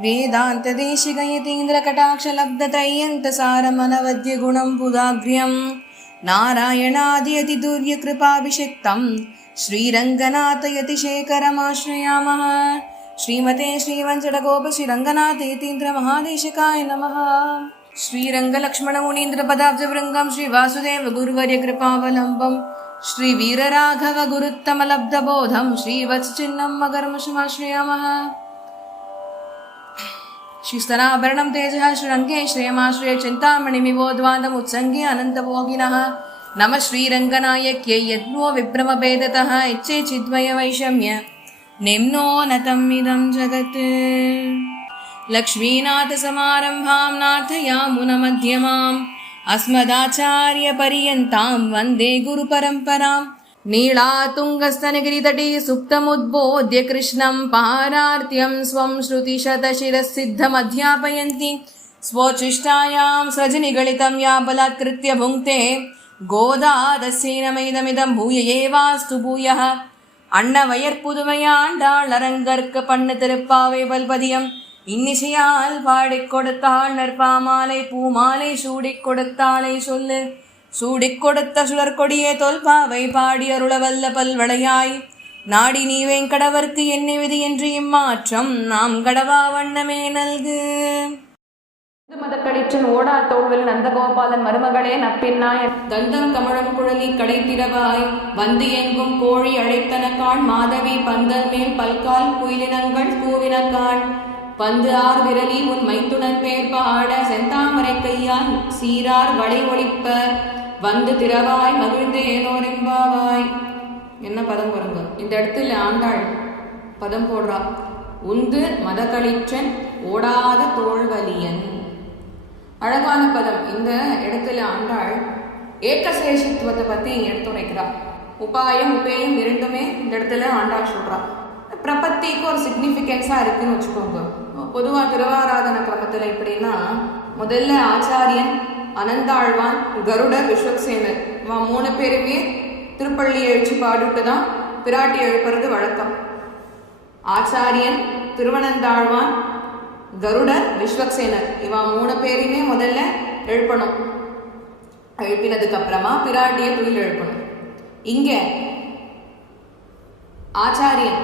वेदान्तदेशिकयतीन्द्रकटाक्षलब्धत्रय्यन्तसारमनवद्यगुणं पुदाग्र्यं नारायणादियतिदुर्यकृपाभिषिक्तं श्रीरङ्गनाथयतिशेखरमाश्रयामः। श्रीमते श्रीवञ्चडगोपश्रीरङ्गनाथयतीन्द्रमहादेशिकाय नमः। श्रीरङ्गलक्ष्मणमुनीन्द्रपदाब्जभृङ्गं श्रीवासुदेव गुरुवर्यकृपावलम्बं श्रीवीरराघवगुरुत्तमलब्धबोधं श्रीवत्सचिह्नं मकरमशमाश्रयामः। श्रीस्तनाभरणं तेजः श्रीरङ्गे श्रेयमाश्रय चिन्तामणिमिवोद्वान्तमुत्सङ्गे अनन्तभोगिनः नमः श्रीरङ्गनायक्यै यद्वो विभ्रमभेदतः इच्छे चिद्वयवैषम्य निम्नोन्नतम् इदं जगत्। लक्ष्मीनाथसमारम्भां नाथयामुनमध्यमाम् अस्मदाचार्यपर्यन्तां वन्दे गुरुपरम्पराम्। नीलातुङ्गस्तनगिरितटे सुप्तमुद्बोध्य कृष्णं पारार्त्यं स्वं श्रुतिशतशिरःसिद्धमध्यापयन्ति स्वोच्छिष्टायां सृजनिगलितं या बलात्कृत्य भुङ्क्ते गोदा तस्यै नमैदमिदं भूय एवास्तु भूयः। அன்னவயற்புதுமையாண்டாள் அரங்கற்க பண்ணு திருப்பாவை பல்பதியம் இன்னிசையால் பாடிக் கொடுத்தாள் நற்பாமாலை பூமாலை சூடிக் கொடுத்தாளை சொல்லு சூடிக் கொடுத்த சுடற்கொடியே தொல்பாவை பாடி அருளவல்ல பல்வளையாய் நாடி நீ வேங்கடவர்க்கு என்ன விதி என்று இம்மாற்றம் நாம் கடவா வண்ணமே நல்கு. மதக்கடிச்சன் ஓடா தோல்வில் நந்தகோபாலன் மருமகளே நப்பின்னாய் கந்தம் தமிழம் குழலி கடைத்திரவாய் வந்து எங்கும் கோழி அழைத்தனக்கான் மாதவி பந்தல் மேல் பல்கால் குயிலினங்கள் கூவினக்கான் பந்து ஆர் விரலி உன் மைத்துடன் பேர் பாட செந்தாமரை கையால் சீரார் வளை ஒழிப்ப வந்து திரவாய் மகிழ்ந்தேனோரெம்பாவாய். என்ன பதம் பாருங்க, இந்த இடத்துல ஆண்டாள் பதம் போடுறா. உந்து மதக்களிற்றன் ஓடாத தோல்வலியன், அழகான பதம். இந்த இடத்துல ஆண்டாள் ஏகசேஷித்துவத்தை பத்தி எடுத்துரைக்கிறா. உபாயம் உபேயம் இரண்டுமே இந்த இடத்துல ஆண்டாள் சொல்றா. பிரபத்திக்கு ஒரு சிக்னிஃபிகன்ஸா இருக்குன்னு வச்சுக்கோங்க. பொதுவாக திருவாராதன கிரமத்தில் எப்படின்னா, முதல்ல ஆச்சாரியன், அனந்தாழ்வான், கருடர், விஸ்வக்சேனர் மூணு பேருமே திருப்பள்ளி எழுச்சி பாடிட்டு தான் பிராட்டி எழுப்புறது வழக்கம். ஆச்சாரியன், திருவனந்தாழ்வான், கருடர், விஸ்வக்சேனர் மூணு பேரையுமே முதல்ல எழுப்பணும். எழுப்பினதுக்கு அப்புறமா பிராட்டியை துயில் எழுப்பணும். இங்க ஆச்சாரியன்,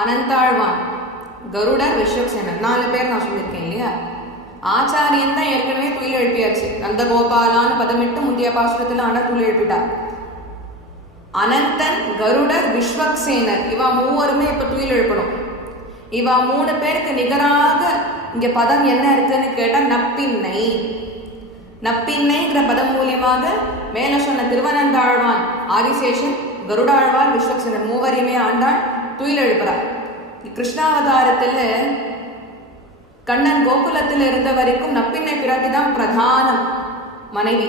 அனந்தாழ்வான், கருடர், விஸ்வக்சேனர் 4 பேர் நான் சொல்லியிருக்கேன் இல்லையா. ஆச்சாரியன் தான் ஏற்கனவே துயில் எழுப்பியாச்சு. நந்தகோபாலான்னு பதமிட்டு முந்தைய பாசுரத்தில் ஆனா துயில் எழுப்பிட்டார். அனந்தன், கருடர், விஸ்வக்சேனர் மூவருமே இப்ப துயில் எழுப்பணும். 3 பேருக்கு நிகராக இங்க பதம் என்ன இருக்குன்னு கேட்டா நப்பின்னை. நப்பின்னைங்கிற பதம் மூலியமாக மேல சொன்ன திருவனந்தாழ்வான், ஆதிசேஷன், கருடாழ்வான், விஸ்வக்சேனர் மூவரையுமே ஆண்டாள் துயில் எழுப்புறார். கிருஷ்ணாவதாரத்துல கண்ணன் கோகுலத்தில் இருந்த வரைக்கும் நப்பின்னை பிராட்டி தான் பிரதானம் மனைவி.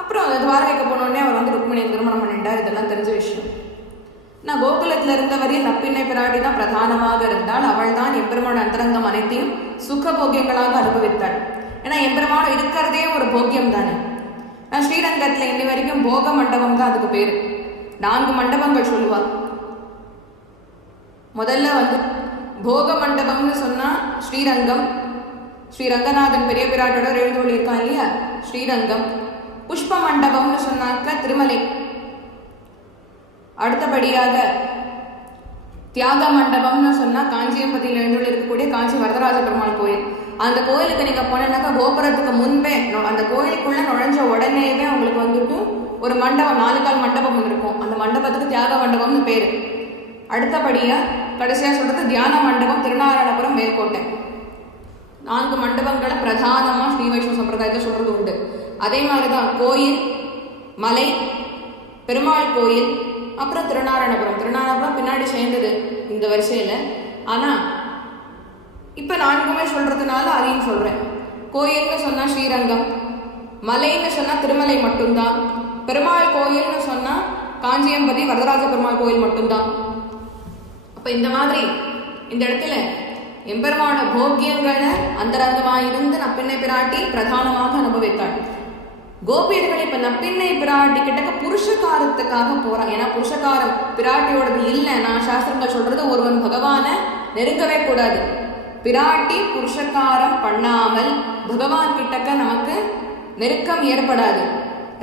அப்புறம் துவாரகைக்கு போனோடனே அவர் வந்து ருக்மிணியை திருமணம் பண்ணிட்டார். இதெல்லாம் தெரிஞ்ச விஷயம். நான் கோகுலத்தில் இருந்த வரையில் நப்பின்னை பிராட்டி தான் பிரதானமாக இருந்தால். அவள் தான் எம்பெருமான அந்தரங்கம் அனைத்தையும் சுக போக்கியங்களாக அனுபவித்தாள். ஏன்னா எம்பெருமான இருக்கிறதே ஒரு போக்கியம் தானே. நான் ஸ்ரீரங்கத்தில் இன்னி வரைக்கும் போக மண்டபம் தான் அதுக்கு பேரு. 4 மண்டபங்கள் சொல்லுவாள். முதல்ல வந்து போக மண்டபம்னு சொன்னா ஸ்ரீரங்கம், ஸ்ரீரங்கநாதன் பெரிய பிராட்டோட எழுந்தொழி இருக்கான் இல்லையா, ஸ்ரீரங்கம். புஷ்ப மண்டபம்னு சொன்னாக்க திருமலை. அடுத்தபடியாக தியாக மண்டபம்னு சொன்னா காஞ்சியம்பதியில் எழுந்தொழி இருக்கக்கூடிய காஞ்சி வரதராஜ பெருமாள் கோயில். அந்த கோயிலுக்கு நீங்க போனேன்னாக்கா கோபுரத்துக்கு முன்பே அந்த கோயிலுக்குள்ள நுழைஞ்ச உடனேவே உங்களுக்கு வந்துட்டு ஒரு மண்டபம், 4 கால் மண்டபம் இருக்கும். அந்த மண்டபத்துக்கு தியாக மண்டபம்னு பேரு. அடுத்தபடியா கடைசியா சொல்றது தியான மண்டபம், திருநாராயணபுரம், மேல்கோட்டை. 4 மண்டபங்களை பிரதானமா ஸ்ரீ வைஷ்ணவ சம்பிரதாயத்தை சொல்றது உண்டு. அதே மாதிரிதான் கோயில், மலை, பெருமாள் கோயில், அப்புறம் திருநாராயணபுரம். திருநாராயணபுரம் பின்னாடி சேர்ந்தது இந்த வரிசையில. ஆனா இப்ப 4மே சொல்றதுனால அதையும் சொல்றேன். கோயில்னு சொன்னா ஸ்ரீரங்கம், மலைன்னு சொன்னா திருமலை மட்டும்தான், பெருமாள் கோயில்னு சொன்னா காஞ்சியம்பதி வரதராஜ பெருமாள் கோயில் மட்டும்தான். அப்ப இந்த மாதிரி இந்த இடத்துல எம்பெருமான போக்கியங்களை அந்தரங்கமாயிருந்து நப்பின்னை பிராட்டி பிரதானமாக அனுபவித்தாள். கோபியர்கள் இப்ப நப்பின்னை பிராட்டி கிட்டக்க புருஷகாரத்துக்காக போறான். ஏன்னா புருஷகாரம் பிராட்டியோடது இல்லை. நான் சாஸ்திரங்கள் சொல்றது ஒருவன் பகவான நெருங்கவே கூடாது. பிராட்டி புருஷகாரம் பண்ணாமல் பகவான் கிட்டக்க நமக்கு நெருக்கம் ஏற்படாது.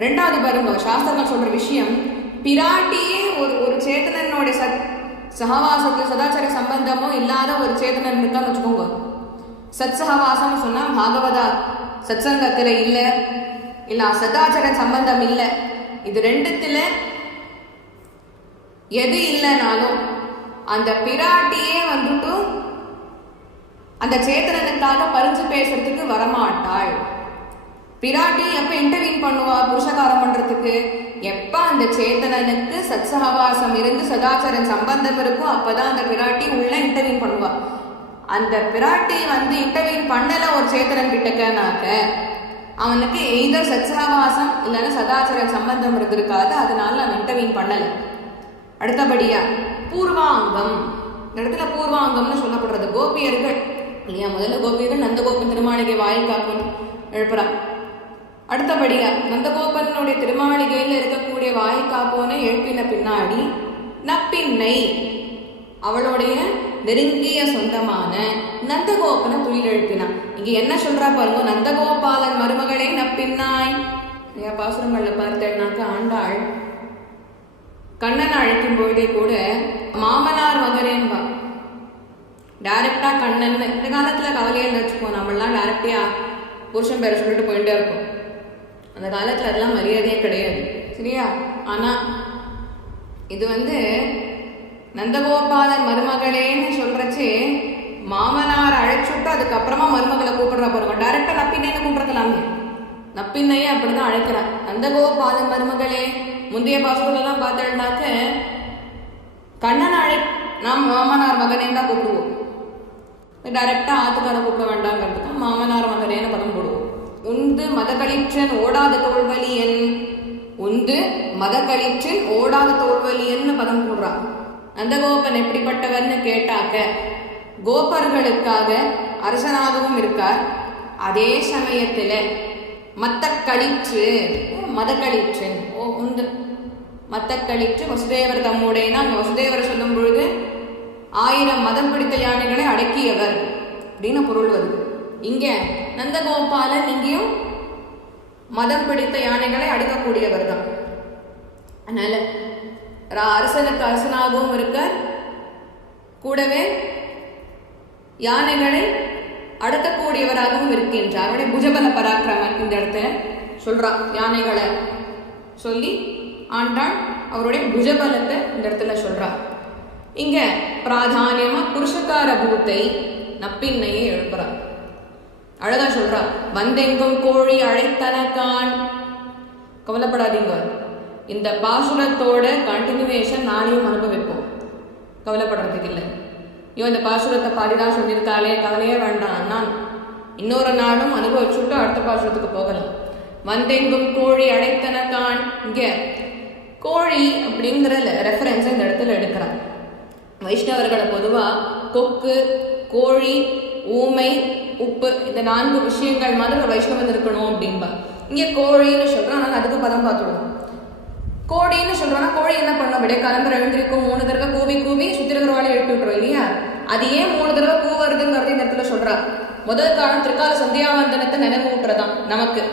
ரெண்டாவது பாருங்க, சாஸ்திரங்கள் சொல்ற விஷயம், பிராட்டியே ஒரு சேத்தனனோட சகவாசத்துல சதாச்சார சம்பந்தமோ இல்லாத ஒரு சேத்தனன் இருக்கான்னு வச்சுக்கோங்க. சத் சகவாசம் சொன்னா பாகவதா சத்சங்கத்துல இல்ல சதாச்சார சம்பந்தம் இல்லை, இது ரெண்டுத்துல எது இல்லைனாலும் அந்த பிராட்டியே வந்துட்டு அந்த சேத்தனனுக்காக பரிஞ்சு பேசுறதுக்கு வரமாட்டாள். பிராட்டி எப்ப இன்டர்வியூ பண்ணுவா புருஷகாரம் பண்றதுக்கு? எப்ப அந்த சேத்தனனுக்கு சத்சகவாசம் இருந்து சதாச்சாரம் சம்பந்தம் இருக்கும், அப்பதான் அந்த பிராட்டி உள்ள இன்டர்வியூ பண்ணுவா. அந்த பிராட்டி இன்டர்வியூ பண்ணல ஒரு சேத்தனன் கிட்டக்கனாக்க அவனுக்கு எய்தர் சத்சகவாசம் இல்லைன்னா சதாச்சார சம்பந்தம் இருந்திருக்காது, அதனால அவன் இன்டர்வியூ பண்ணல. அடுத்தபடியா பூர்வாங்கம், இந்த இடத்துல பூர்வாங்கம்னு சொல்லப்படுறது கோபியர்கள் இல்லையா. முதல்ல கோபியர்கள் நந்தகோபன் திருமாளிகை வாயில் காப்புன்னு எழுப்புறான். அடுத்தபடியா நந்தகோபனுடைய திருமாளிகையில் இருக்கக்கூடிய வாயில் காப்போனை எழுப்பின பின்னாடி நப்பின்னை அவளுடைய நெருங்கிய சொந்தமான நந்தகோபனை துயில் எழுப்பினான். இங்க என்ன சொல்றா பாருங்க, நந்தகோபாலன் மருமகளே நப்பின்னாய். பாசுரங்கள்ல பார்த்தேன்னாக்க ஆண்டாள் கண்ணனை அழைக்கும் பொழுதே கூட மாமனார் மகனேன்பா, டைரக்டா கண்ணன். இந்த காலத்துல கவலையே வச்சுப்போம், நம்மளாம் டைரக்டா புருஷன் பேரை சொல்லிட்டு போயிட்டே இருக்கும். அந்த காலத்துல அதெல்லாம் மரியாதையே கிடையாது, சரியா? ஆனா இது நந்தகோபாலன் மருமகளேன்னு சொல்றச்சு மாமனார் அழைச்சுட்டு அதுக்கப்புறமா மருமகளை கூப்பிடுறா பாருங்க. டைரக்டா நப்பின்னைன்னு கூப்பிடலாமே, நப்பின்னையே அப்படிதான் அழைக்கிறான். நந்தகோபாலன் மருமகளே, முந்தைய பாசுரெல்லாம் பார்த்தேன்னாக்க கண்ணன் நாம் மாமனார் மகனேன்னு தான் கூப்பிடுவோம். டைரக்டா ஆத்துக்கார கூப்பிட வேண்டாங்கிறதுக்கு மாமனார் மகனேன்னு பதம் போடுவோம். உந்து மதகளிற்றன் ஓடாத தோல்வலியன், உந்து மதகளிற்றின் ஓடாத தோல்வலியன்னு பதம் போடுறான். நந்தகோபன் எப்படிப்பட்டவர்னு கேட்டாக்க கோபர்களுக்காக அரசனாகவும் இருக்கார், அதே சமயத்துல மத்தக்களிற்று மதக்களிற்று உண்டு மத்தக்களிற்று வசுதேவர் தம்முடையனா. அந்த வசுதேவர் சொல்லும் பொழுது 1000 மதம் பிடித்த யானைகளை அடக்கியவர் அப்படின்னு பொருள் வருது. இங்க நந்தகோபாலன் இங்கேயும் மதம் பிடித்த யானைகளை அடக்கக்கூடியவர் தான். அதனால அரசனுக்கு அரசனாகவும் இருக்க கூடவே யானைகளை அடக்கக்கூடியவராகவும் இருக்கின்றார். அவருடைய புஜபல பராக்கிரமன் இந்த இடத்துல சொல்றான். யானைகளை சொல்லி ஆண்டாள் அவருடைய புஜபலத்தை இந்த இடத்துல சொல்றார். இங்க பிராதானியமா புருஷகார பூத்தை நப்பின்னையை எழுப்புறார். அழகா சொல்றார், வந்தெங்கும் கோழி அழைத்தனக்கான். கவலைப்படாதீங்க, இந்த பாசுரத்தோட கண்டினியூவேஷன் நாளையும் அனுபவிப்போம், கவலைப்படுறதுக்கு இல்லை. இந்த பாசுரத்தை பாடிதான் சொல்லியிருக்காளே, கவலையே வேண்டாம், நான் இன்னொரு நாளும் அனுபவிச்சுட்டு அடுத்த பாசுரத்துக்கு போகலாம். வந்தெங்கும் கோழி அழைத்தனக்கான். இங்க கோழி அப்படிங்கிற ரெஃபரன்ஸ் இந்த இடத்துல எடுக்கிறான். வைஷ்ணவர்களை பொதுவா கொக்கு, கோழி, ஊமை, உப்பு, இந்த 4 விஷயங்கள் மாதிரி ஒரு வைஷ்ணவன் இருக்கணும் அப்படின்பா. இங்க கோழின்னு சொல்றான், ஆனால் அதுக்கு பதம் பார்த்துடுவோம். கோழின்னு சொல்றோம்னா கோழி என்ன பண்ணும்? விட கலம்பரம் எழுந்திருக்கும், 3 தடவை கூவி கூவி சுத்திரகரவாளி எழுப்பி விட்டுரும் இல்லையா? அது ஏன் 3 தடவை கூவுறதுங்கிறது இந்த இடத்துல சொல்றா. முதல் காலம் திரிகால சந்தியாவந்தனத்தை நினைவு ஊட்டுறதான் நமக்கு.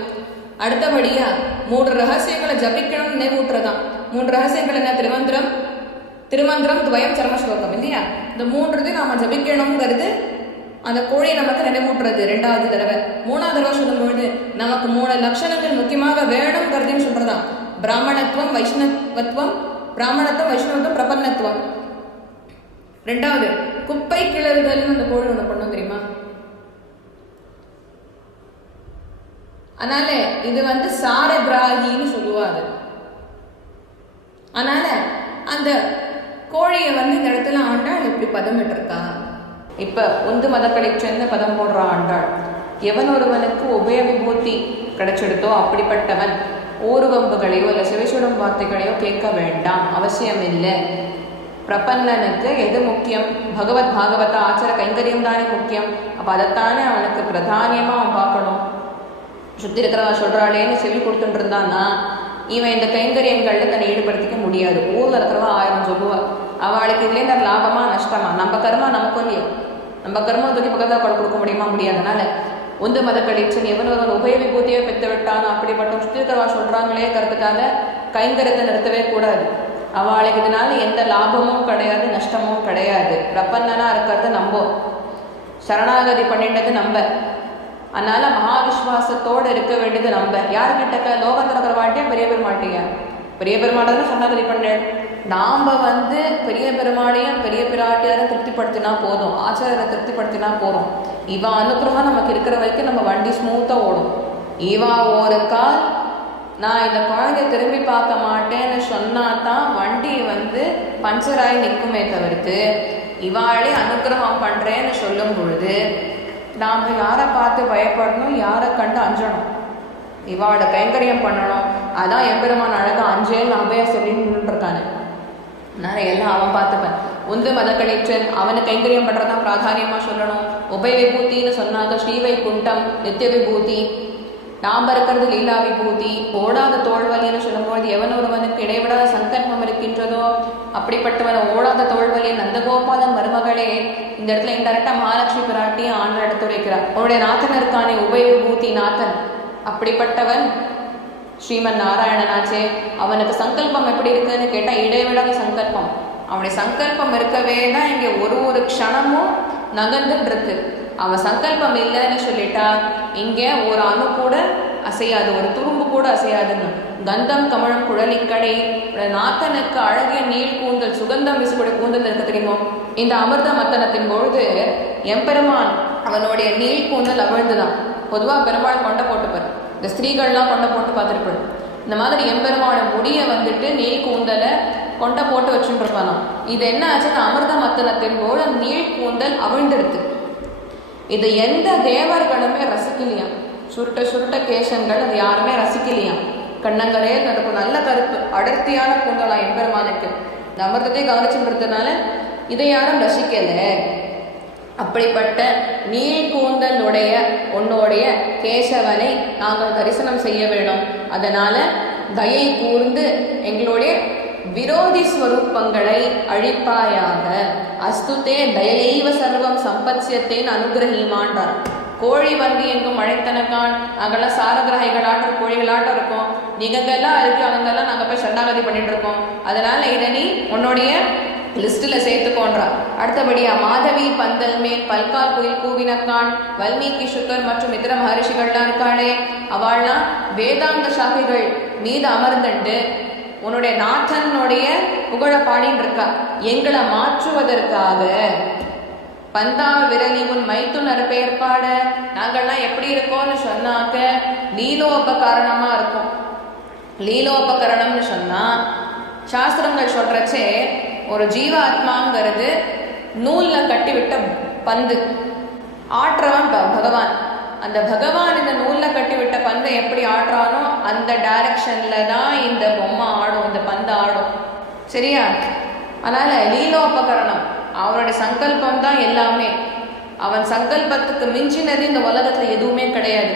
அடுத்தபடியா 3 ரகசியங்களை ஜபிக்கணும்னு நினைவு ஊட்டுறதான். 3 ரகசியங்கள் என்ன? திருமந்திரம், துவயம், சர்மஸ்லோகம் இல்லையா? இந்த 3 நாம ஜபிக்கணுங்கிறது அந்த கோழியை நமக்கு நினைவூட்டுறது 2வது தடவை. 3வது தடவை சொல்லும்பொழுது நமக்கு 3 லட்சணங்கள் முக்கியமாக வேணுங்கிறதையும் சொல்றதான். பிராமணத்துவம், வைஷ்ணவத்துவம், பிரபன்னத்துவம். 2வது குப்பை கிளறுதல் அந்த கோழி ஒண்ணு பண்ணும் தெரியுமா? அதனால இது சாரகிராகின்னு சொல்லுவாங்க. அதனால அந்த கோழியை இந்த இடத்துல ஆண்டாள் இப்படி பதமிட்டிருக்கா. இப்ப உந்து மதக்களிச்சென்னு பதம் போடுற ஆண்டாள், எவன் ஒருவனுக்கு உபய விபூதி கிடைச்செடுத்தோ அப்படிப்பட்டவன் ஊர்வம்புகளையோ இல்லை சிவசுடம் வார்த்தைகளையோ கேட்க வேண்டாம், அவசியம் இல்லை. பிரபன்னனுக்கு எது முக்கியம்? பாகவத ஆச்சார கைங்கரியம் தானே முக்கியம். அப்ப அதைத்தானே அவனுக்கு பிரதானியமா அவன் பார்க்கணும். சுத்தி இருக்கிறவா சொல்றாளேன்னு செவி கொடுத்துட்டு இருந்தான்னா இவன் இந்த கைங்கரியங்கள்ல தன்னை ஈடுபடுத்திக்க முடியாது. ஊர்ல இருக்கிறவா 1000 சொல்லுவா, அவளுக்கு இதுலேருந்து லாபமா நஷ்டமா? நம்ம கர்மா நமக்கு இல்லையோ, நம்ம கர்மா தூக்கி பக்கத்தில் அவள் கொடுக்க முடியுமா? முடியாதனால உந்து மத கழிச்சன் எவன் ஒருவன் உபய விபூதியை பெற்று விட்டான் அப்படிப்பட்ட சுத்திகரவா சொல்றாங்களே கருத்துக்காக கைங்கரத்தை நிறுத்தவே கூடாது. அவளுக்கு இதனால எந்த லாபமும் கிடையாது, நஷ்டமும் கிடையாது. பிரபந்தனா இருக்கிறது நம்ப, சரணாகதி பண்ணிட்டது நம்ப. அதனால மகா விஸ்வாசத்தோடு இருக்க வேண்டியது நம்ப. யாருக்கிட்டக்க? லோகத்தில் இருக்கிற வாட்டியா பெரிய பெருமாட்டியா? பெரிய பெருமாட்டை சரணாகதி பண்ணேன். நாம் பெரிய பெருமாளையும் பெரிய பிராட்டியாரும் திருப்திப்படுத்தினா போதும், ஆச்சாரியரை திருப்திப்படுத்தினா போதும். இவா அனுகிரகம் நமக்கு இருக்கிற வரைக்கும் நம்ம வண்டி ஸ்மூத்தாக ஓடும். இவா ஒரு கால் நான் இந்த குழந்தைய திரும்பி பார்க்க மாட்டேன்னு சொன்னா தான் வண்டி பஞ்சராகி நிற்குமே தவிர்த்து இவாளே அனுகிரகம் பண்ணுறேன்னு சொல்லும் பொழுது நாம் யாரை பார்த்து பயப்படணும், யாரை கண்டு அஞ்சணும், இவாளோட கைங்கரியம் பண்ணணும். அதான் எம்பெருமான் அழகா அஞ்சேன்னு அபய சொல்லின்னு இருக்கானு. நான் எல்லாம் அவன் பார்த்துப்பேன். உந்து மத கழிச்சன் அவனுக்கு கைங்கரியம் பண்ணுறதான் பிராதானியமாக சொல்லணும். உபய விபூத்தின்னு சொன்னாங்க ஸ்ரீவைகுண்டம் நித்திய விபூதி, நாம் இருக்கிறது லீலா விபூதி. ஓடாத தோல்வலின்னு சொல்லும்போது எவன் ஒருவனுக்கு இடைவிடாத சங்கல்பம் இருக்கின்றதோ அப்படிப்பட்டவன் ஓடாத தோல்வலி. நந்தகோபாலன் மருமகளே இந்த இடத்துல இன்டெரக்டா மகாலட்சுமி பிராட்டியும் ஆண்டு எடுத்துரைக்கிறார். அவனுடைய நாத்தன் இருக்கானே உபய விபூதி நாத்தன், அப்படிப்பட்டவன் ஸ்ரீமன் நாராயணனாச்சே. அவனுக்கு சங்கல்பம் எப்படி இருக்குன்னு கேட்டால் இடைவிடாத சங்கல்பம். அவனுடைய சங்கல்பம் இருக்கவே தான் இங்கே ஒரு க்ஷணமும் நகர்ந்துட்டு இருக்கு. அவன் சங்கல்பம் இல்லைன்னு சொல்லிட்டா இங்கே ஒரு அணு கூட அசையாது, ஒரு துரும்பு கூட அசையாதுன்னு. கந்தம் கமழும் குழலிக்கடை நாத்தனுக்கு அழகிய நீள் கூந்தல், சுகந்தம் வீசக்கூடிய கூந்தல் இருக்க தெரியுமோ? இந்த அமிர்த மத்தனத்தின் பொழுது எம்பெருமான் அவனுடைய நீள் கூந்தல் அவிழ்ந்துதான். பொதுவாக பெருமாள் கொண்டை போட்டுப்பார், இந்த ஸ்திரீகள்லாம் கொண்டை போட்டு பார்த்துருப்பாரு. இந்த மாதிரி எம்பெருமானோட முடியை நீள் கூந்தலை கொண்டை போட்டு வச்சுட்டு இருப்பானோ. இது என்ன ஆச்சுன்னா அமிர்த மத்தனத்தின் போது நீள் கூந்தல் அவிழ்ந்தெடுத்து. இது எந்த தேவர்களுமே ரசிக்கலையாம். சுருட்ட கேசங்கள் அது யாருமே ரசிக்கலையாம். கண்ணங்கரே நடக்கும் நல்ல கருப்பு அடர்த்தியான கூந்தலா எம்பெருமானுக்கு. இந்த அமிர்தத்தை கவனிச்சுன்றதுனால இதை யாரும் ரசிக்கல. அப்படிப்பட்ட நீள் கூந்தலுடைய உன்னுடைய கேசவனை நாங்கள் தரிசனம் செய்ய வேண்டும். அதனால தயை கூர்ந்து எங்களுடைய விரோதி ஸ்வரூபங்களை அழிப்பாயாக. அஸ்துதே தயைவ சர்வம் சம்பத்யத்தேன் அனுகிரகிமான்றார். கோழி எங்கும் அழைத்தனக்கான், நாங்கள்லாம் சாரகிரகைகளாட்டம் கோழிகளாட்டம் இருக்கோம், நீங்கெல்லாம் இருக்கு அங்கெல்லாம் நாங்கள் போய் சரணாகதி பண்ணிட்டு இருக்கோம். அதனால இதை நீ உன்னுடைய லிஸ்டில் சேர்த்துக்கோன்றா. அடுத்தபடியா மாதவி பந்தல் மேல் பல்கால் குயில் கூவினக்கான், வல்மீகி சுக்கர் மற்றும் இதர மகரிஷிகள்லாம் இருக்காளே, அவள்லாம் வேதாந்த சாகைகள் மீது அமர்ந்துண்டு உன்னுடைய நாத்தனுடைய புகழ பாடின்னு இருக்கா. எங்களை மாற்றுவதற்காக பந்தாவ விரலி உன் மைத்துனர் பெயர்பாட நாங்கள்லாம் எப்படி இருக்கோம்னு சொன்னாக்க லீலோபகரணமா இருக்கும். லீலோபகரணம்னு சொன்னா சாஸ்திரங்கள் சொல்றச்சே ஒரு ஜீவாத்மாங்கிறது நூல்ல கட்டிவிட்ட பந்து, ஆற்றவன் பகவான். அந்த பகவான் இந்த நூல்ல கட்டிவிட்ட பந்தை எப்படி ஆடுறானோ அந்த டைரக்ஷன்ல தான் இந்த பொம்மை ஆடும், இந்த பந்து ஆடும். சரியா? அதனால லீலோபகரணம் அவனுடைய சங்கல்பம் தான் எல்லாமே. அவன் சங்கல்பத்துக்கு மிஞ்சினது இந்த உலகத்துல எதுவுமே கிடையாது.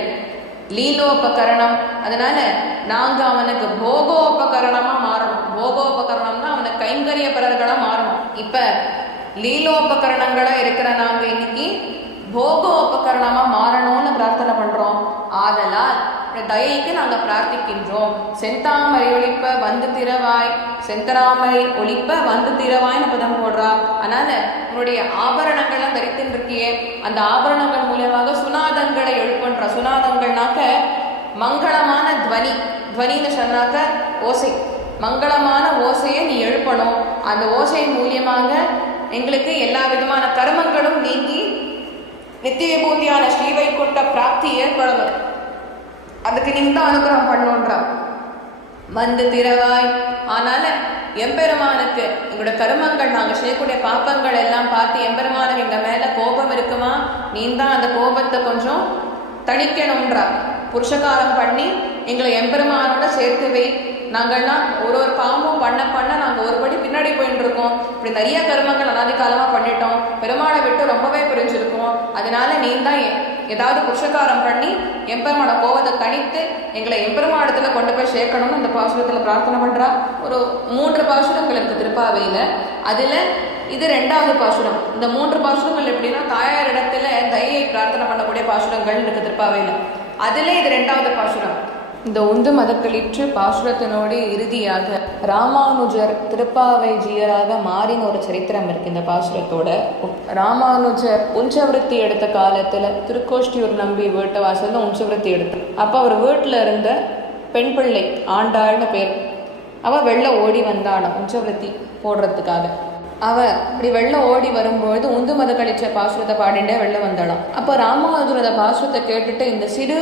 லீலோபகரணம். அதனால நாங்க அவனுக்கு போகோபகரணமா மாறணும். போகோபகரணம்னா அவனுக்கு கைங்கரிய பரர்களா மாறணும். இப்ப லீலோபகரணங்களா இருக்கிற நாங்க இன்னைக்கு போகோபகரணமா மாறணும்னு பிரார்த்தனை பண்றோம். ஆதலால் தயைக்கு நாங்க பிரார்த்திக்கின்றோம். செந்தாமரை ஒழிப்ப வந்து திறவாய், செந்தராமரை ஒழிப்ப வந்து திறவாய்னு பதம் போடுறா. அதனால உன்னுடைய ஆபரணங்கள்லாம் தரித்துன்னு இருக்கியே, அந்த ஆபரணங்கள் மூலமாக சுனாதங்களை எழுப்புன்ற. சுனாதங்கள்னாக்க மங்களமான துவனி, துவனின்னு சொன்னாக்க ஓசை, மங்களமான ஓசையை நீ எழுப்பணும். அந்த ஓசை மூலியமாக எங்களுக்கு எல்லா விதமான கர்மங்களும் நீங்கி நித்திய விபூதியான ஸ்ரீவைகுண்ட பிராப்தி ஏற்படணும். அதுக்கு நீ தான் அனுகிரகம் பண்ணுன்றா. வந்து திறவாய். ஆனால எம்பெருமானுக்கு எங்களோட கருமங்கள் நாங்கள் செய்யக்கூடிய பாப்பங்கள் எல்லாம் பார்த்து எம்பெருமானுக்கு எங்க மேல கோபம் இருக்குமா, நீ தான் அந்த கோபத்தை கொஞ்சம் தணிக்கணும்ன்றா. புருஷகாரம் பண்ணி எங்களை எம்பெருமானோட சேர்த்து வை. நாங்கள்லாம் ஒரு பாவமும் பண்ண நாங்கள் ஒருபடி பின்னாடி போயிட்டு இருக்கோம். இப்படி நிறைய கர்மங்கள் அனாதி காலமாக பண்ணிட்டோம். பெருமாளை விட்டு ரொம்பவே புரிஞ்சிருக்கோம். அதனால நீ தான் ஏதாவது புருஷகாரம் பண்ணி எம்பெருமான கோவத்தை தணித்து எங்களை எம்பெருமானத்துல கொண்டு போய் சேர்க்கணும்னு அந்த பாசுரத்துல பிரார்த்தனை பண்றா. ஒரு 3 பாசுரங்கள் இருக்கு திருப்பாவையில. அதுல இது 2வது பாசுரம். இந்த 3 பாசுரங்கள் எப்படின்னா தாயார் இடத்துல தயையை பிரார்த்தனை பண்ணக்கூடிய பாசுரங்கள் இருக்கு திருப்பாவையில. அதுல இது 2வது பாசுரம். இந்த உந்து மதக்களிற்று பாசுரத்தினோடு இறுதியாக ராமானுஜர் திருப்பாவை ஜீயராக மாறின ஒரு சரித்திரம் இருக்கு இந்த பாசுரத்தோட. ராமானுஜர் உஞ்சவிருத்தி எடுத்த காலத்துல திருக்கோஷ்டியூர் நம்பி வீட்டு வாசல்ல உஞ்சவிருத்தி எடுத்தார். அப்ப அவர் வீட்டுல இருந்த பெண் பிள்ளை ஆண்டாள்னு பேர், அவ வெள்ள ஓடி வந்தாளாம் உஞ்சவிருத்தி போடுறதுக்காக. அவ இப்படி வெள்ள ஓடி வரும்பொழுது உந்து மத கழிச்ச பாசுரத்தை பாடிண்டே வெள்ள வந்தாளாம். அப்ப ராமானுஜர் அந்த பாசுரத்தை கேட்டுட்டு இந்த சிறு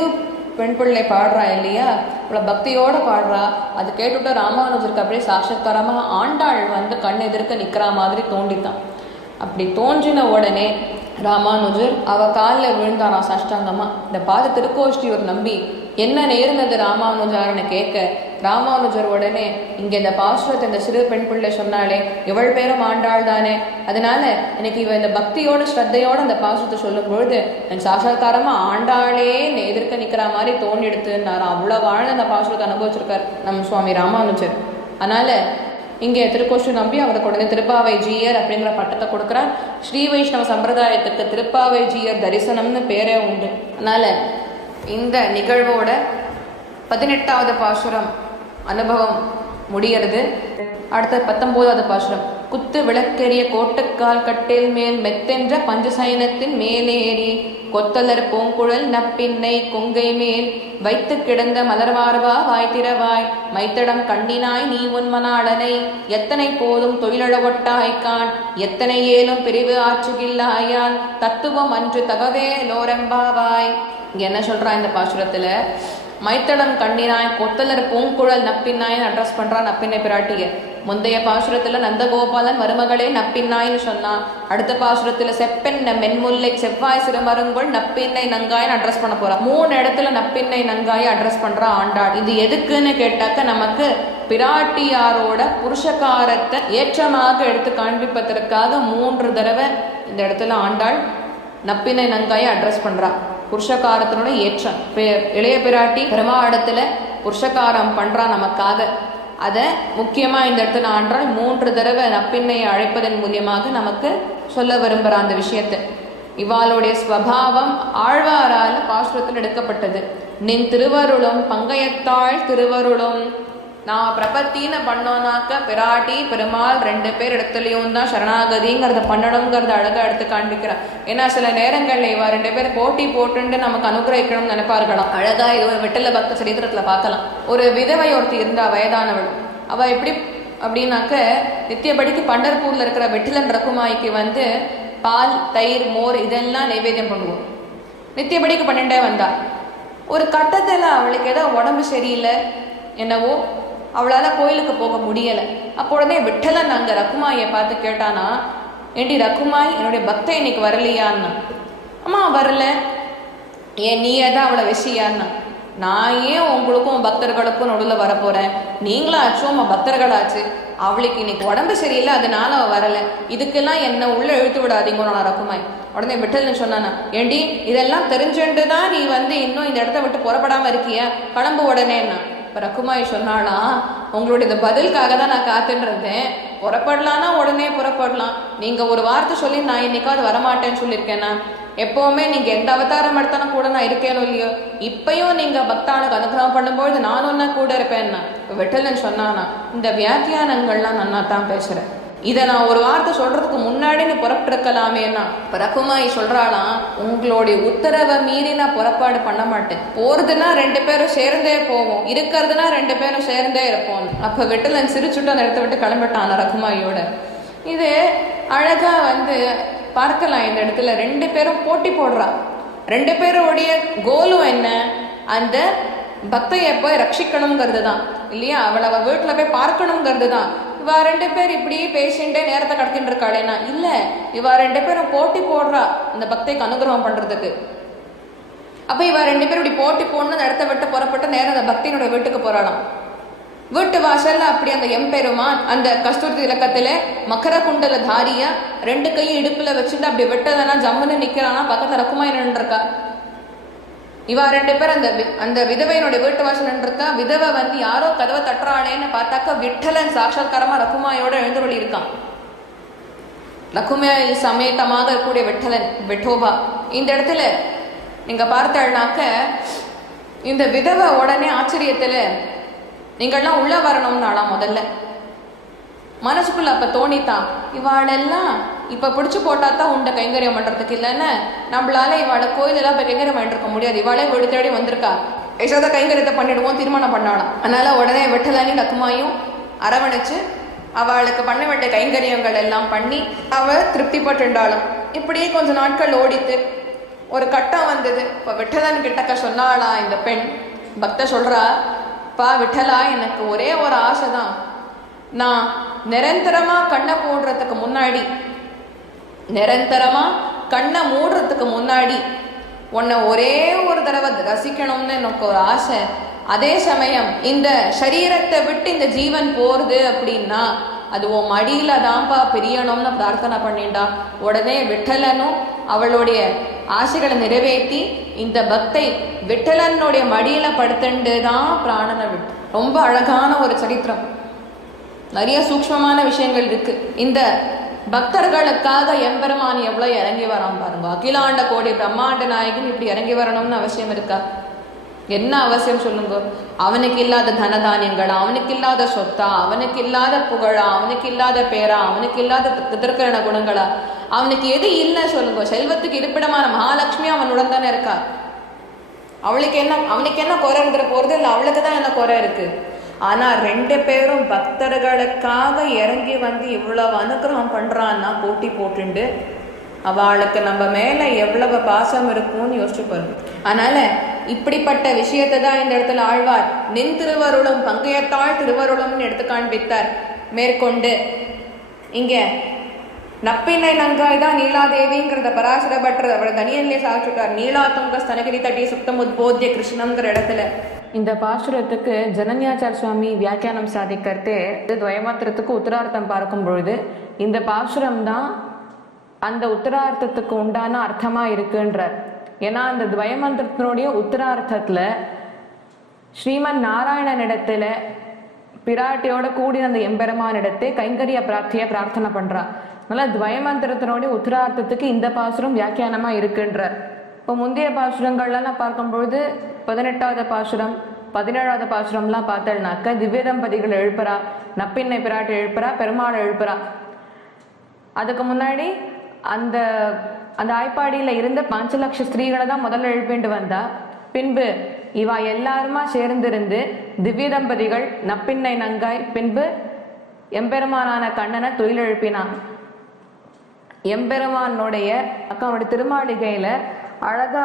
பெண் பிள்ளை பாடுறா இல்லையா, இவ்வளோ பக்தியோட பாடுறா, அது கேட்டுவிட்டு ராமானுஜருக்கு அப்படியே சாட்சத்காரமாக ஆண்டாள் வந்து கண் எதிர்க்க நிற்கிற மாதிரி தோண்டித்தான். அப்படி தோன்றின உடனே ராமானுஜர் அவ காலில் விழுந்தானா சாஷ்டாங்கமா. இந்த பாத திருக்கோஷ்டியூர் நம்பி என்ன நேர்ந்தது ராமானுஜார்னு கேட்க, ராமானுஜர் உடனே இங்க இந்த பாசுரத்தை இந்த சிறு பெண் பிள்ளை சொன்னாலே இவள் பேரும் ஆண்டாள் தானே, அதனால எனக்கு இவ இந்த பக்தியோட ஸ்ரத்தையோட அந்த பாசுரத்தை சொல்லும் பொழுது என் சாட்சாத்காரமா ஆண்டாளே எதிர்க்க நிக்கிற மாதிரி தோண்டிடுத்துன்னாரா. அவ்வளவு வாழ்ந்த அந்த பாசுரத்தை அனுபவிச்சிருக்கார் நம்ம சுவாமி ராமானுஜர். அதனால இங்கே திருக்கோஷ்டியூர் நம்பி அவருக்கு உடனே திருப்பாவை ஜீயர் அப்படிங்கிற பட்டத்தை கொடுக்குறார். ஸ்ரீ வைஷ்ணவ சம்பிரதாயத்துக்கு திருப்பாவை ஜீயர் தரிசனம்னு பேரே உண்டு. அதனால இந்த நிகழ்வோட 18வது பாசுரம் அனுபவம் முடிகிறது. அடுத்த 19வது பாசுரம். குத்து விளக்கெரிய கோட்டுக்கால் கட்டில் மேல் மெத்தென்ற பஞ்சசயனத்தின் மேலேறி கொத்தலர் பூங்குழல் நப்பின்னை கொங்கை மேல் வைத்து கிடந்த மலர்வார்வா வாய்த்திரவாய் மைத்தடம் கண்ணினாய் நீ உன்மனாளனை எத்தனை போதும் தொழிலழவொட்டாய்கான் எத்தனை ஏலும் பிரிவு ஆற்றுகில்லாயால் தத்துவம் அன்று தகவே லோரம்பாவாய். இங்க என்ன சொல்றா இந்த பாசுரத்துல, மைத்தடம் கண்ணினாய் கொத்தலர் பூங்குழல் நப்பின்னாய்னு அட்ரஸ் பண்றா நப்பின்னை பிராட்டிய. முந்தைய பாசுரத்துல நந்தகோபாலன் மருமகளே நப்பின்னாய்னு சொன்னான். அடுத்த பாசுரத்துல செப்பென்ன மென்முல்லை செவ்வாய் சிறுமருங்குள் நப்பின்னை நங்காய்னு அட்ரஸ் பண்ண போறா. 3 இடத்துல நப்பின்னை நங்காய் அட்ரஸ் பண்றா ஆண்டாள். இது எதுக்குன்னு கேட்டாக்க நமக்கு பிராட்டியாரோட புருஷகாரத்தை ஏற்றமாக எடுத்து காண்பிப்பதற்காக 3 தடவை இந்த இடத்துல ஆண்டாள் நப்பின்னை நங்காயை அட்ரஸ் பண்றா. புருஷகாரத்தினோட ஏற்றம். இளைய பிராட்டி பெருமாடத்துல புருஷகாரம் பண்றா நமக்காக. அதை முக்கியமா இந்த இடத்துல ஆண்டாள் 3 தடவை நப்பின்னையை அழைப்பதன் மூலியமாக நமக்கு சொல்ல விரும்புற அந்த விஷயத்தை. இவாளுடைய ஸ்வபாவம் ஆழ்வாரால பாசுரத்தில் எடுக்கப்பட்டது. நின் திருவருளும் பங்கையத்தாள் திருவருளும். நான் பிரபத்தின்னு பண்ணோம்னாக்க பிராட்டி பெருமாள் 2 பேர் இடத்துலையும் தான் சரணாகதிங்கிறத பண்ணணுங்கிறத அழகா எடுத்து காண்பிக்கிறான். ஏன்னா சில நேரங்கள்ல இவா 2 பேர் போட்டி போட்டுண்டு நமக்கு அனுகிரகிக்கணும்னு நினைப்பார்களாம். அழகா இது ஒரு விட்டல பக்த சரித்திரத்துல பார்க்கலாம். ஒரு விதவை ஒருத்தி இருந்தா வயதானவள். அவ எப்படி அப்படின்னாக்க நித்தியபடிக்கு பண்டர்பூர்ல இருக்கிற வெட்டிலன் ரகுமாய்க்கு வந்து பால் தயிர் மோர் இதெல்லாம் நைவேத்தியம் பண்ணுவோம். நித்தியபடிக்கு பண்ணிட்டே வந்தா. ஒரு கட்டத்துல அவளுக்கு ஏதோ உடம்பு சரியில்லை என்னவோ, அவளால கோயிலுக்கு போக முடியல. அப்போ உடனே விட்டலன் அங்க ரகுமாயை பார்த்து கேட்டானா, ஏண்டி ரகுமாய் என்னுடைய பக்தை இன்னைக்கு வரலையான்னா. அம்மா வரல. ஏன் நீ ஏதான் அவளை விஷயான்னா. நான் ஏன் உங்களுக்கும் பக்தர்களுக்கும் நடுவில் வரப்போறேன், நீங்களும் ஆச்சும் பக்தர்களாச்சு, அவளுக்கு இன்னைக்கு உடம்பு சரியில்லை அதனால அவ வரல, இதுக்கெல்லாம் என்ன உள்ள இழுத்து விடாதீங்க நான் ரகுமாய். உடனே விட்டல்னு சொன்னானா, ஏண்டி இதெல்லாம் தெரிஞ்சுட்டு தான் நீ வந்து இன்னும் இந்த இடத்த விட்டு புறப்படாம இருக்கிய, கிளம்பு உடனேன்னா. இப்போ ரகுமாய் சொன்னாலாம், உங்களுடைய இந்த பதிலுக்காக தான் நான் காத்துட்டு இருந்தேன், புறப்படலான்னா உடனே புறப்படலாம், நீங்க ஒரு வார்த்தை சொல்லி நான் இன்னைக்காவது வரமாட்டேன்னு சொல்லியிருக்கேன்னா, எப்பவுமே நீங்க எந்த அவதாரம் எடுத்தாலும் கூட நான் இருக்கேனோ இல்லையோ, இப்பயும் நீங்க பக்தாளுக்கு அனுகிரகம் பண்ணும்பொழுது நான் ஒன்னா கூட இருப்பேன்னா. இப்போ வெட்டலன்னு சொன்னானா, இந்த வியாக்கியானங்கள்லாம் நன்னா தான் பேசுறேன், இதை நான் ஒரு வார்த்தை சொல்றதுக்கு முன்னாடி நீ புறப்பட்டுருக்கலாமேனா. இப்போ ரகுமாய் சொல்றாளாம், உங்களுடைய உத்தரவை மீறி நான் புறப்பாடு பண்ண மாட்டேன், போறதுன்னா 2 பேரும் சேர்ந்தே போவோம், இருக்கிறதுனா 2 பேரும் சேர்ந்தே இருப்போம். அப்ப வெட்டலன் சிரிச்சுட்டு அந்த இடத்த விட்டு கிளம்பிட்டான் ரகுமாயோட. இது அழகா வந்து பார்க்கலாம். இந்த இடத்துல 2 பேரும் போட்டி போடுறா. 2 பேருடைய கோலும் என்ன, அந்த பக்தையை போய் ரட்சிக்கணுங்கிறது தான் இல்லையா, அவளை வீட்டுல போய் பார்க்கணுங்கிறது தான். இவா 2 பேர் இப்படி பேசிண்டே நேரத்தை கடத்திட்டு இருக்காளேனா இல்ல, இவா 2 பேரும் போட்டி போடுறா இந்த பக்தைக்கு அனுகிரகம் பண்றதுக்கு. அப்ப இவா 2 பேரும் இப்படி போட்டி போடணும், அந்த இடத்த விட்டு புறப்பட்டு நேரம் அந்த பக்தியினுடைய வீட்டுக்கு போறாளாம். வீட்டு வாசல்ல அப்படி அந்த எம்பெருமான் அந்த கஸ்தூரி இலக்கத்துல மக்கர குண்டல தாரியா 2 கையும் இடுப்புல வச்சுட்டு அப்படி விட்டதனா ஜம்முன்னு நிக்கிறானா. பக்கத்துல ரகுமாய் நின்றுருக்கா. இவா 2 பேர் அந்த விதவையினுடைய வீட்டு வாசல் இருக்கா. விதவை வந்து யாரோ கதவை தட்டுறாளேன்னு பார்த்தாக்கா விட்டலன் சாட்சாத்காரமா ரகுமாயோட எழுந்துள்ளி இருக்கான். லகுமாய் சமேதமாக இருக்கக்கூடிய விட்டலன் விட்டோபா. இந்த இடத்துல நீங்க பார்த்தாள்னாக்க இந்த விதவை உடனே ஆச்சரியத்துல நீங்கள்லாம் உள்ள வரணும்னாலாம் முதல்ல மனசுக்குள்ள அப்ப தோணித்தான், இவாளெல்லாம் இப்ப பிடிச்சு போட்டாதான் உண்ட கைங்கரியம் பண்றதுக்கு இல்லைன்னு நம்மளால இவாளை கோயிலெல்லாம் இப்ப கைங்கரியம் பண்ணிருக்க முடியாது. இவாளே வீடு தேடி வந்திருக்கா, யசோதா கைங்கரியத்தை பண்ணிடுவோம் தீர்மானம் பண்ணாலாம். அதனால உடனே விட்டலனி லக்குமாயும் அரவணைச்சு அவளுக்கு பண்ண வேண்டிய கைங்கரியங்கள் எல்லாம் பண்ணி அவ திருப்தி பட்டுண்டாலும். இப்படியே கொஞ்ச நாட்கள் ஓடித்து ஒரு கட்டம் வந்தது. இப்ப விட்டலன் கிட்டக்க சொன்னாளா இந்த பெண் பக்த சொல்றா, பா விட்டலா, எனக்கு ஒரே ஒரு ஆசை தான். நான் நிரந்தரமா கண்ணை போடுறதுக்கு முன்னாடி, நிரந்தரமா கண்ணை மூடுறதுக்கு முன்னாடி உன்னை ஒரே ஒரு தடவை ரசிக்கணும்னு எனக்கு ஒரு ஆசை. அதே சமயம் இந்த சரீரத்தை விட்டு இந்த ஜீவன் போறது அப்படின்னா அது உன் மடியில தான்ப்பா பிரியணும்னு பிரார்த்தனை பண்ணிண்டா. உடனே விட்டலனும் அவளுடைய ஆசைகளை நிறைவேற்றி இந்த பக்தை விட்டலனுடைய மடியில படுத்துண்டு தான் பிராணனை விட்டு. ரொம்ப அழகான ஒரு சரித்திரம், நிறைய சூக்ஷ்மமான விஷயங்கள் இருக்கு. இந்த பக்தர்களுக்காக எம்பெருமான் எவ்வளவு இறங்கி வரான் பாருங்க. அகிலாண்ட கோடி பிரம்மாண்ட நாயகன் இப்படி இறங்கி வரணும்னு அவசியம் இருக்கா? என்ன அவசியம் சொல்லுங்க? அவனுக்கு இல்லாத தனதானியங்களா, அவனுக்கு இல்லாத சொத்தா, அவனுக்கு இல்லாத புகழா, அவனுக்கு இல்லாத பேரா, அவனுக்கு இல்லாத திருக்கரண குணங்களா? அவனுக்கு எது இல்லை சொல்லுங்க? செல்வத்துக்கு இருப்பிடமான மகாலட்சுமி அவனுடன் தானே இருக்கா. அவளுக்கு என்ன, அவனுக்கு என்ன குறை இருக்கிற போறது இல்லை, அவளுக்கு தான் என்ன குறை இருக்கு. ஆனா 2 பேரும் பக்தர்களுக்காக இறங்கி வந்து இவ்வளவு அனுகிரகம் பண்றான்னா போட்டி போட்டுண்டு அவளுக்கு நம்ம மேல எவ்வளவு பாசம் இருக்கும்னு யோசிச்சு பாருங்க. அதனால இப்படிப்பட்ட விஷயத்தை தான் இந்த இடத்துல ஆழ்வார் நின் திருவருளும் பங்கையத்தாள் திருவருளும்னு எடுத்து காண்பித்தார். மேற்கொண்டு இங்க நப்பினை நங்காய் தான் நீலாதேவிங்கிறத பராசர பட்டர் அவளை தனியன்லேயே சாதிச்சுட்டார். நீலா துங்க ஸ்தனகிரி தட்டி சுத்தம் உத்போத்திய கிருஷ்ணங்கிற இடத்துல இந்த பாசுரத்துக்கு ஜனன்யாச்சார் சுவாமி வியாக்கியானம் சாதிக்கிறதே துவயமாத்திரத்துக்கு உத்தரார்த்தம் பார்க்கும் பொழுது இந்த பாசுரம் தான் அந்த உத்தரார்த்தத்துக்கு உண்டான அர்த்தமா இருக்குன்றார். ஏன்னா அந்த துவயமந்திரத்தினுடைய உத்தரார்த்தத்துல ஸ்ரீமன் நாராயணன் இடத்துல பிராட்டியோட கூடின அந்த எம்பெருமான் இடத்தை கைங்கரிய பிராப்திய பிரார்த்தனை பண்றா. அதனால துவயமந்திரத்தினுடைய உத்தரார்த்தத்துக்கு இந்த பாசுரம் வியாக்கியானமா இருக்குன்றார். இப்போ முந்தைய பாசுரங்கள்லாம் பார்க்கும்பொழுது 18வது பாசுரம் 17வது பாசுரம்லாம் பார்த்தல்னாக்க திவ்ய தம்பதிகள் எழுப்புறா, நப்பின்னை பிராட்டி எழுப்புறா, பெருமாள் எழுப்புறா. அதுக்கு முன்னாடி அந்த அந்த ஆய்ப்பாடியில இருந்த 5 லட்ச ஸ்திரீகளை தான் முதல்ல எழுப்பிண்டு வந்தா. பின்பு இவா எல்லாருமா சேர்ந்திருந்து திவ்ய தம்பதிகள் நப்பின்னை நங்காய் பின்பு எம்பெருமானான கண்ணனை துயில் எழுப்பினான். எம்பெருமானுடைய அக்காவுடைய திருமாளிகையில அழகா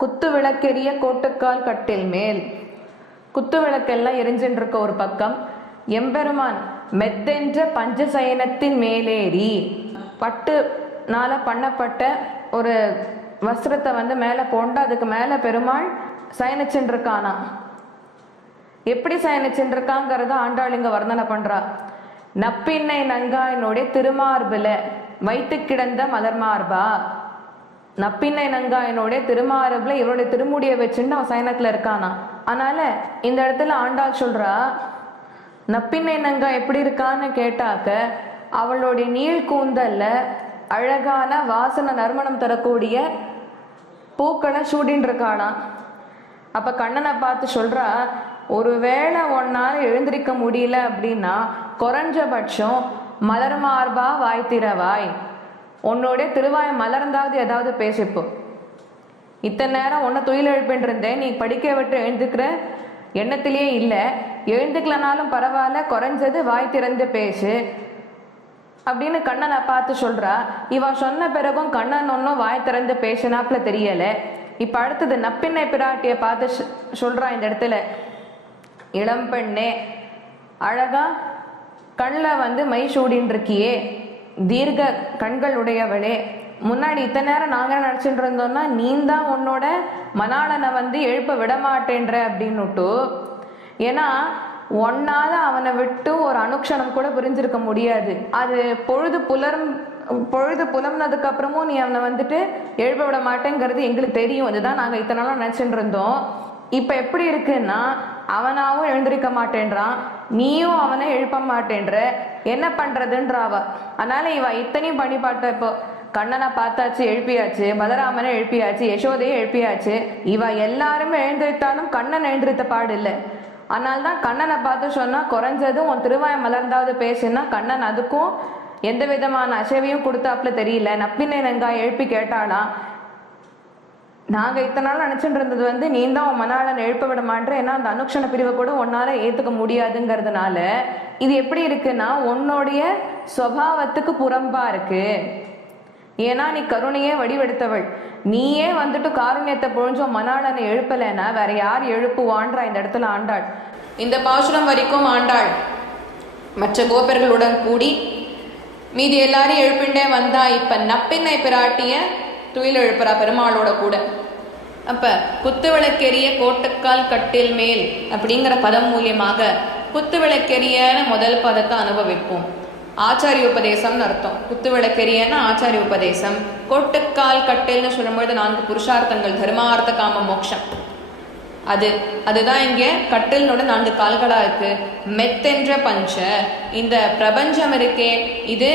குத்து விளக்கெரிய கோட்டுக்கால் கட்டில் மேல் குத்து விளக்கெல்லாம் எரிஞ்சுட்டு இருக்க ஒரு பக்கம், எம்பெருமான் மெத்தென்ற பஞ்சசயனத்தின் மேலேறி பட்டுனால பண்ணப்பட்ட ஒரு வஸ்திரத்தை வந்து மேல போண்டு அதுக்கு மேல பெருமாள் சயனிச்சுட்டு இருக்கானா. எப்படி சயனிச்சுட்டு இருக்காங்கிறத ஆண்டாள் இங்க வர்ணனை பண்றா. நப்பின்னை நங்காயினுடைய திருமார்புல வைத்து கிடந்த மலர்மார்பா, நப்பின்னை நங்காயினுடைய திருமார்புல இவருடைய திருமுடியை வச்சுட்டு அவன் சயனத்துல இருக்கானா. அதனால இந்த இடத்துல ஆண்டாள் சொல்றா, நப்பின்னை நங்கா எப்படி இருக்கான்னு கேட்டாக்க அவளுடைய நீள் கூந்தல்ல அழகான வாசனை நறுமணம் தரக்கூடிய பூக்களை சூடின்னு இருக்கானா. அப்ப கண்ணனை பார்த்து சொல்றா, ஒருவேளை ஒன்னால எழுந்திருக்க முடியல அப்படின்னா குறைஞ்சபட்சம் மலர் மார்பா வாய்த்திரவாய், உன்னோடைய திருவாய் மலர்ந்தாவது ஏதாவது பேசிப்போ. இத்தனை நேரம் உன்னை துயில் எழுப்பின்னு இருந்தேன், நீ படிக்க விட்டு எழுந்துக்கிற எண்ணத்திலேயே இல்லை, எழுந்துக்கலனாலும் பரவாயில்ல குறைஞ்சது வாய் திறந்து பேசு அப்படின்னு கண்ணனை பார்த்து சொல்றா. இவ சொன்ன பிறகும் கண்ணன் ஒன்னும் வாய் திறந்து பேசினாப்புல தெரியல. இப்ப அடுத்தது நப்பின்னை பிராட்டிய பார்த்து சொல்றா இந்த இடத்துல, இளம்பெண்ணே அழகா கண்ணில் வந்து மை சூடின்னு இருக்கியே, தீர்க்க கண்கள் உடையவளே, முன்னாடி இத்தனை நேரம் நாங்கள் நினச்சிட்டு இருந்தோம்னா நீ தான் உன்னோட மணாளனை வந்து எழுப்ப விடமாட்டேன்ற அப்படின்னுட்டு. ஏன்னா ஒன்னால அவனை விட்டு ஒரு அனுக்ஷணம் கூட புரிஞ்சிருக்க முடியாது. அது பொழுது பொழுது புலம்னதுக்கு அப்புறமும் நீ அவனை வந்துட்டு எழுப்ப விட மாட்டேங்கிறது எங்களுக்கு தெரியும். அதுதான் நாங்கள் இத்தனை நாளாக நினச்சிட்டு இருந்தோம். இப்போ எப்படி இருக்குன்னா அவனாவும் எழுந்திருக்க மாட்டேன்றான், நீயும் அவனை எழுப்ப மாட்டேன்ற, என்ன பண்றதுன்றாவ. அதனால இவ இத்தனையும் பண்ணி பார்த்தா, இப்போ கண்ணனை பார்த்தாச்சு எழுப்பியாச்சு, பலராமனை எழுப்பியாச்சு, யசோதையை எழுப்பியாச்சு, இவ எல்லாருமே எழுந்திருத்தாலும் கண்ணன் எழுந்திருத்த பாடு இல்லை. அதனால்தான் கண்ணனை பார்த்து சொன்னா குறைஞ்சதும் உன் திருவாய மலர்ந்தாவது பேசுனா கண்ணன் அதுக்கும் எந்த விதமான அசைவையும் கொடுத்தாப்புல தெரியல. நப்பினை நங்காய் எழுப்பி கேட்டாலாம், நாங்க இத்தனை நாள் நினைச்சுட்டு இருந்தது நீ தான் உன் மணாளன் எழுப்ப விட மாட்டேற, ஏன்னா அந்த அனுக்ஷண பிரிவை கூட உன்னால ஏத்துக்க முடியாதுங்கிறதுனால இது எப்படி இருக்குன்னா உன்னுடைய சுவாவத்துக்கு புறம்பா இருக்கு. ஏன்னா நீ கருணையே வடிவெடுத்தவள், நீயே வந்துட்டு காருண்யத்தை பொழிஞ்சோ மணாளனை எழுப்பலைன்னா வேற யார் எழுப்புவான்றா இந்த இடத்துல ஆண்டாள். இந்த பாசுரம் வரைக்கும் ஆண்டாள் மற்ற கோபர்களுடன் கூடி மீதி எல்லாரையும் எழுப்பிண்டே வந்தா. இப்ப நப்பின்னை பிராட்டிய துயில் எழுப்புறா பெருமாளோட கூட. அப்ப குத்து விளக்கெரிய கோட்டுக்கால் கட்டில் மேல் அப்படிங்கிற பதம் மூலியமாக குத்து விளக்கெரியன்னு முதல் பதத்தை அனுபவிப்போம். ஆச்சாரிய உபதேசம்னு அர்த்தம். குத்து விளக்கெரியன்னா ஆச்சாரிய உபதேசம். கோட்டுக்கால் கட்டில்னு சொல்லும்பொழுது 4 புருஷார்த்தங்கள், தர்மார்த்த காம மோட்சம். அதுதான் இங்க கட்டிலோட 4 கால்களா இருக்கு. மெத்தென்ற பஞ்ச, இந்த பிரபஞ்சம் இருக்கே இது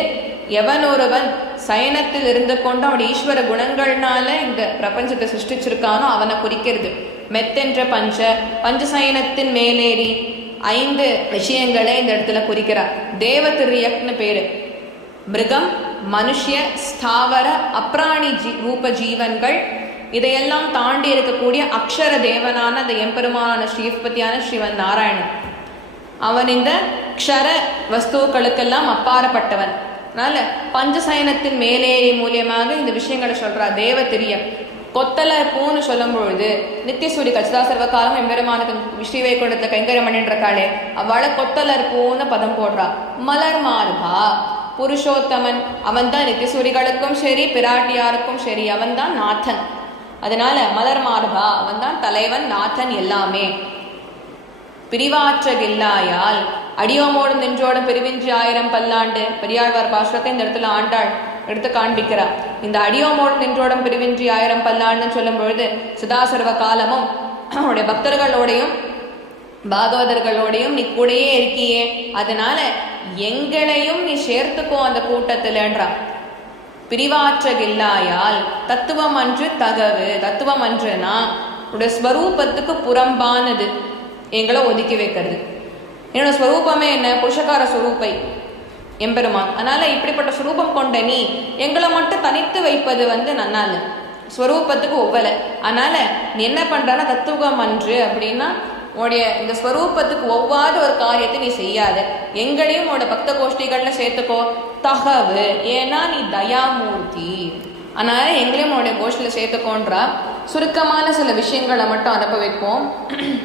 எவன் ஒருவன் சயனத்தில் இருந்து கொண்டு அவனுடைய ஈஸ்வர குணங்கள்னால இந்த பிரபஞ்சத்தை சிருஷ்டிச்சிருக்கானோ அவனை குறிக்கிறது. மெத்தென்ற பஞ்ச, பஞ்சசயனத்தின் மேலேறி 5 விஷயங்களை இந்த இடத்துல குறிக்கிறார். தேவதிரியக்னு பேரு. மிருகம், மனுஷிய, ஸ்தாவர, அப்ராணி ரூப ஜீவன்கள் இதையெல்லாம் தாண்டி இருக்கக்கூடிய அக்ஷர தேவனான அந்த எம்பெருமான ஸ்ரீபதியான ஸ்ரீவன் நாராயணன். அவன் இந்த க்ஷர வஸ்துக்களுக்கெல்லாம் அப்பாறப்பட்டவன். அதனால பஞ்சசயனத்தின் மேலேறி மூலியமாக இந்த விஷயங்களை சொல்றா. தேவதிரியம் கொத்தலை பூன்னு சொல்லும் பொழுது நித்தியசூரி கச்சிதா சர்வகாலம் எம்பெருமானுக்கு ஸ்ரீவைகுண்டத்தை கைங்கரம் பண்ணின்ற காலே அவளை கொத்தலர் பூன்னு பதம் போடுறா. மலர் மார்பா புருஷோத்தமன், அவன் தான் நித்தியசூரிகளுக்கும் சரி பிராட்டியாருக்கும் சரி அவன் தான் நாதன். அதனால மலர் மார்பா அவன் தான் தலைவன், நாதன் எல்லாமே. பிரிவாற்றகில்லாயால் அடியோமோடும் நெஞ்சோடும் பிரிவின்றி 1000 பல்லாண்டு பெரியாழ்வார் பாசுரத்தை இந்த இடத்துல ஆண்டாள் எடுத்து காண்பிக்கிறார். இந்த அடியோமோடும் நின்றோடும் பிரிவின்றி 1000 பல்லாண்டுன்னு சொல்லும் பொழுது சதாசர்வ காலமும் அவனுடைய பக்தர்களோடையும் பாகவதர்களோடையும் நீ கூடயே இருக்கியே, அதனால எங்களையும் நீ சேர்த்துக்கோ அந்த கூட்டத்தில்ன்றா. பிரிவாற்றகில்லாயால் தத்துவம் அன்று தகவு. தத்துவம் அன்றுனா உடைய ஸ்வரூபத்துக்கு புறம்பானது எங்களை ஒதுக்கி வைக்கிறது. என்னோட ஸ்வரூபமே என்ன? புருஷகார ஸ்வரூப்பை எம்பெருமான். அதனால இப்படிப்பட்ட ஸ்வரூபம் கொண்ட நீ எங்களை மட்டும் தனித்து வைப்பது நன்னால ஸ்வரூபத்துக்கு ஒவ்வொல. அதனால நீ என்ன பண்றனா தத்துவம் அன்று அப்படின்னா உடைய இந்த ஸ்வரூபத்துக்கு ஒவ்வாத ஒரு காரியத்தை நீ செய்யாத, எங்களையும் உன்னோட பக்த கோஷ்டிகள்ல சேர்த்துக்கோ. தகவு, ஏன்னா நீ தயாமூர்த்தி, அதனால எங்களையும் உன்னுடைய கோஷ்டில சேர்த்துக்கோன்றா. சுருக்கமான சில விஷயங்களை மட்டும் அனுபவிப்போம்.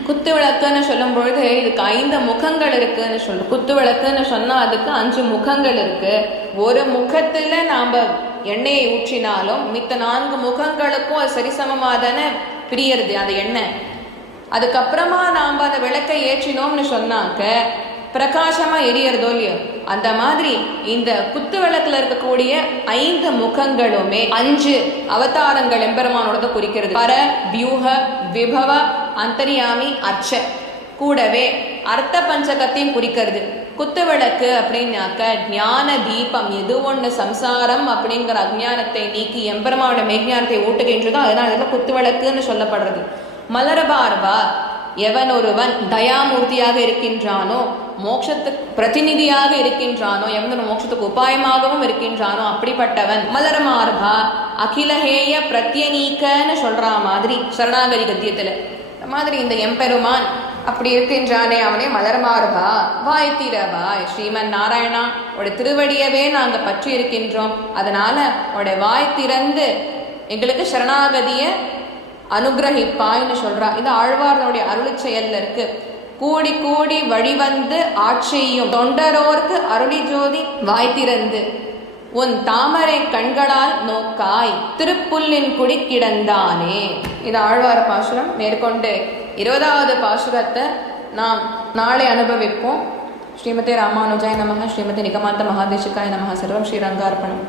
குத்து விளக்குன்னு சொல்லும் பொழுது இதுக்கு 5 முகங்கள் இருக்குன்னு சொல்றோம். குத்து விளக்குன்னு சொன்னா அதுக்கு 5 முகங்கள் இருக்கு. ஒரு முகத்துல நாம எண்ணெயை ஊற்றினாலும் மித்த 4 முகங்களுக்கும் அது சரிசமமாதான பிரியறது அந்த எண்ணெய். அதுக்கப்புறமா நாம அந்த விளக்கை ஏற்றினோம்னு சொன்னாக்க பிரகாசமா எரியறதோ இல்லையோ, அந்த மாதிரி இந்த குத்து விளக்குல இருக்கக்கூடிய 5 முகங்களுமே 5 அவதாரங்கள் எம்பெருமானோட குறிக்கிறது. பர, வியூக, விபவ, அந்தரியாமி, அர்ச்ச. கூடவே அர்த்த பஞ்சகத்தையும் குறிக்கிறது. குத்து விளக்கு அப்படின்னாக்க ஞான தீபம், எது ஒண்ணு சம்சாரம் அப்படிங்கிற அஜ்ஞானத்தை நீக்கி எம்பெருமானோட மெய்ஞானத்தை ஊட்டுகின்றதோ அதனால இதுல குத்து விளக்குன்னு சொல்லப்படுறது. மலரபார்வா, எவன் ஒருவன் தயாமூர்த்தியாக இருக்கின்றானோ, மோட்சத்துக்கு பிரதிநிதியாக இருக்கின்றானோ, எவன் மோட்சத்துக்கு உபாயமாகவும் இருக்கின்றானோ அப்படிப்பட்டவன். மலரமார்பா அகிலஹேய பிரத்யநீக்கன்னு சொல்ற மாதிரி சரணாகதி கத்தியத்துல மாதிரி இந்த எம்பெருமான் அப்படி இருக்கின்றானே அவனே மலர்மார்பா. வாய் திறவாய் ஸ்ரீமன் நாராயணா, உடைய திருவடியவே நாங்க பற்றி இருக்கின்றோம், அதனால உடைய வாய் திறந்து எங்களுக்கு சரணாகதிய அனுகிரகிப்பாய்னு சொல்றா. இது ஆழ்வார்களுடைய அருளி செயல்ல இருக்கு. கூடி கூடி வழிவந்து ஆட்சியும் தொண்டரோர்க்கு அருளி ஜோதி வாய் திறந்து உன் தாமரை கண்களால் நோக்காய் திருப்புல்லின் குடி கிடந்தானே. இது ஆழ்வார பாசுரம். மேற்கொண்டு 20வது பாசுரத்தை நாம் நாளை அனுபவிப்போம். ஸ்ரீமதே ராமானுஜாய நமக. ஸ்ரீமதி நிகமாந்த மகாதேசிகாய நமக. சர்வம் ஸ்ரீரங்கார்ப்பணம்.